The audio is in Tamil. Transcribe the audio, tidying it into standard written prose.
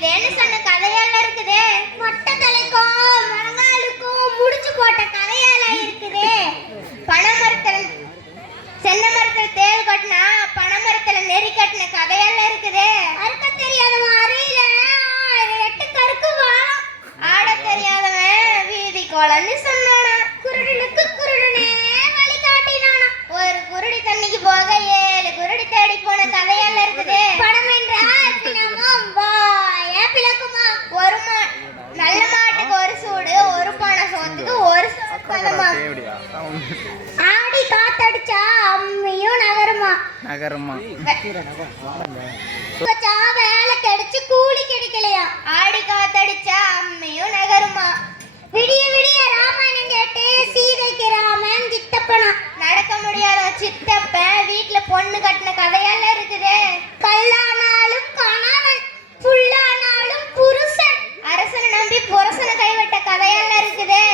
இருக்குதேன்னு சொன்ன கதையால இருக்குதே. மொட்டை தலைக்கும் முழங்காலுக்கும் முடிச்சு போட்ட கதையால இருக்குதே. பனைமரத்துல சென்னை மரத்துல தேள் கட்டினா பனைமரத்துல நெறி கட்டின கதையால இருக்குதே. அறுக்க தெரியாதவன் அறையில 8 கருக்கு வாழம். ஆட தெரியாதவன் வீதி கோலன்னு சொன்னானா. குருடனுக்கு குருடனே வழி காட்டினானா. ஒரு குருடி தண்ணிக்கு போக 7 குருடி தேடி போன கதையால இருக்குதே. படம் என்றால் தினமும் வாய பிளக்குமா. ஒரு நல்ல மாட்டுக்கு ஒரு சூடு, ஒரு பானை சோத்துக்கு ஒரு பதமா. ஆடி காத்தடிச்சா அம்மியும் நகருமா. வேலை கிடைச்சு கூலி கிடைக்கலையா. ஆடி காத்தடிச்சா அம்மியும் நகருமா. விடிய விடிய ராமாயணம் கேட்டு சீதைக்கு ராமன் சித்தப்பனா. நடக்க முடியாத சித்தப்பன் வீட்டுல பொண்ணு கட்டின கதையால இருக்குதே. கல்லானாலும் கணவன், புல்லானாலும் புருஷன். அரசனை நம்பி புருஷனை கைவிட்ட கதையால இருக்குதே.